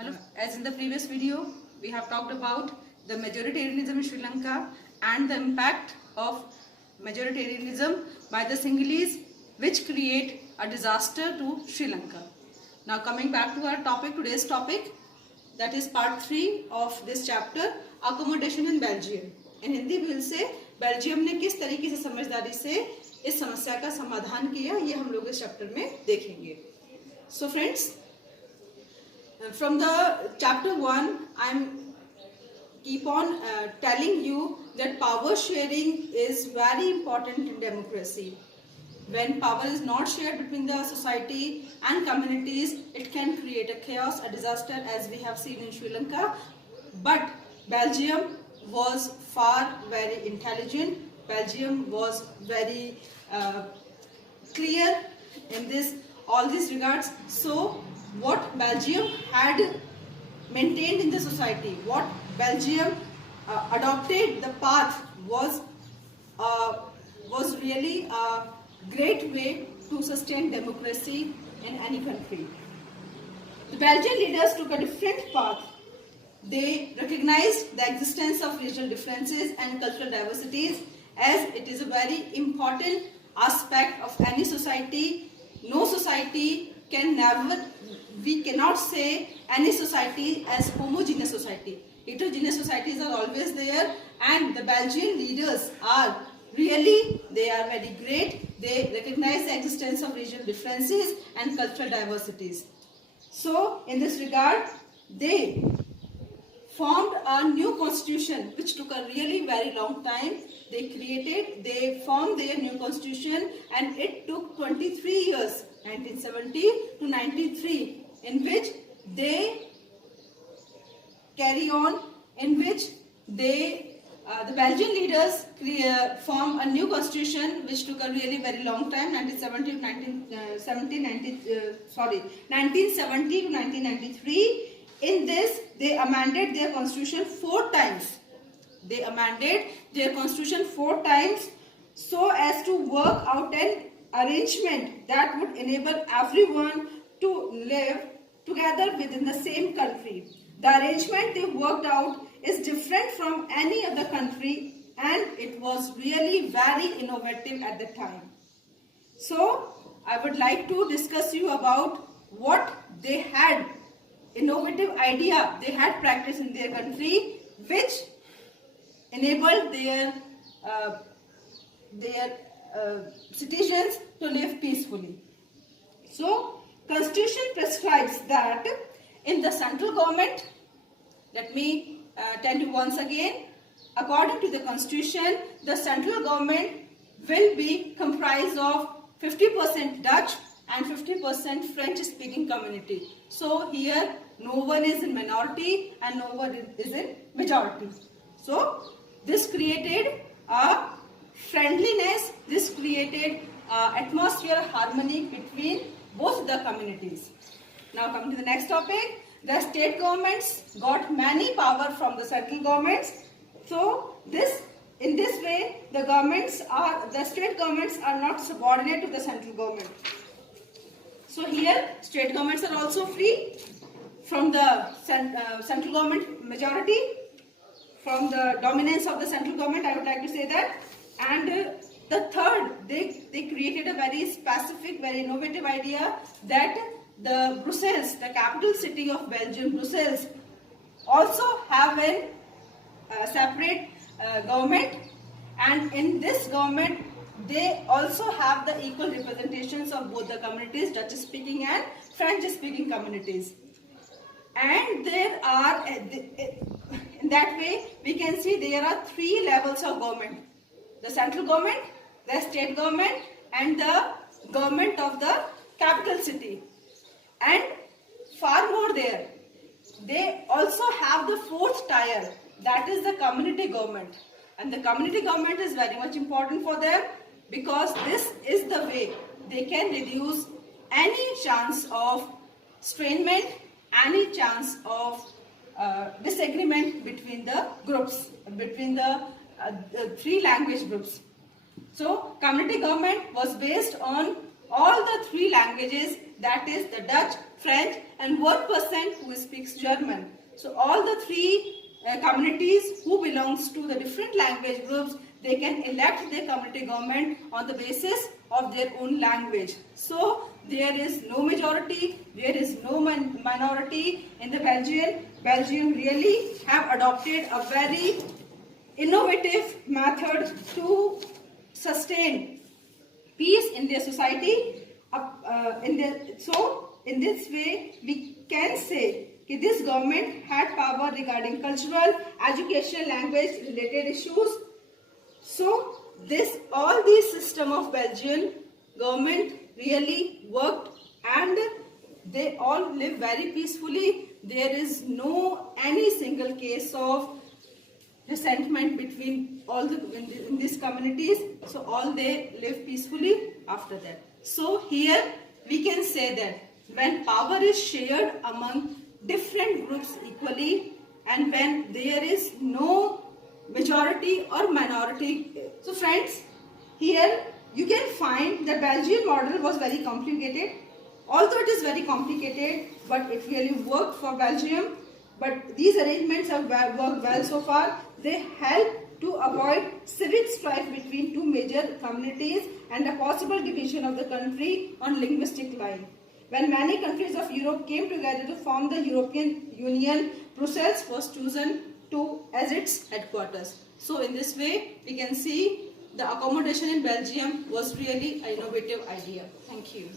Hello. As in the previous video, we have talked about the majoritarianism in Sri Lanka and the impact of majoritarianism by the Sinhalese, which create a disaster to Sri Lanka. Now coming back to our topic, today's topic, that is part 3 of this chapter, accommodation in Belgium. In Hindi we will say Belgium ने किस तरीके से समझदारी से इस समस्या का समाधान किया, ये हम लोग इस चैप्टर में देखेंगे. So friends, from the chapter 1, I'm keep on telling you that power sharing is very important in democracy. When power is not shared between the society and communities, it can create a chaos, a disaster, as we have seen in Sri Lanka. But Belgium was far very intelligent. Belgium was very clear in all these regards. So what Belgium had maintained in the society, what Belgium adopted the path was really a great way to sustain democracy in any country. The Belgian leaders took a different path. They recognized the existence of regional differences and cultural diversities, as it is a very important aspect of any society. No society we cannot say any society as homogeneous society. Heterogeneous societies are always there, and the Belgian leaders are really, they are very great. They recognize the existence of regional differences and cultural diversities. So in this regard, they formed a new constitution, which took a really very long time. They formed their new constitution, and it took 23 years, 1970 to 93, in which they carry on, in which they, the Belgian leaders form a new constitution, which took a really very long time, 1970 to 1993. In this, they amended their constitution 4 times. They amended their constitution 4 times so as to work out an arrangement that would enable everyone to live together within the same country. The arrangement they worked out is different from any other country, and it was really very innovative at the time. So I would like to discuss you about what they had, innovative idea they had practiced in their country, which enabled their citizens to live peacefully. So Constitution prescribes that in the central government, let me tell you once again, according to the Constitution, the central government will be comprised of 50% Dutch and 50% French speaking community. So here no one is in minority and no one is in majority. So this created a friendliness, this created atmosphere harmony between both the communities. Now coming to the next topic, the state governments got many power from the central governments. So in this way, the state governments are not subordinate to the central government. So here state governments are also free from the central government majority, from the dominance of the central government, I would like to say that. And the third, they created a very specific, very innovative idea that the Brussels, the capital city of Belgium, Brussels, also have a separate government, and in this government they also have the equal representations of both the communities, Dutch speaking and French speaking communities. And there are, in that way, we can see there are 3 levels of government: the central government, the state government, and the government of the capital city. And far more there, they also have the 4th tier, that is the community government. And the community government is very much important for them, because this is the way they can reduce any chance of strainment, any chance of disagreement between the groups, between the 3 language groups. So community government was based on all the three languages, that is the Dutch, French, and 1% who speaks German. So all the three communities who belongs to the different language groups, they can elect their community government on the basis of their own language. So there is no majority, there is no minority in the Belgium. Belgium really have adopted a very innovative method to sustain peace in their society. So in this way we can say that this government had power regarding cultural, education, language related issues. So all these system of Belgian government really worked, and they all live very peacefully. There is no any single case of resentment between all in these communities. So all they live peacefully after that. So here we can say that when power is shared among different groups equally, and when there is no majority or minority. So friends, here you can find the Belgian model was very complicated. Although it is very complicated, but it really worked for Belgium. But these arrangements have worked well so far. They help to avoid civic strife between two major communities and a possible division of the country on linguistic line. When many countries of Europe came together to form the European Union, Brussels was chosen as its headquarters. So in this way, we can see the accommodation in Belgium was really an innovative idea. Thank you.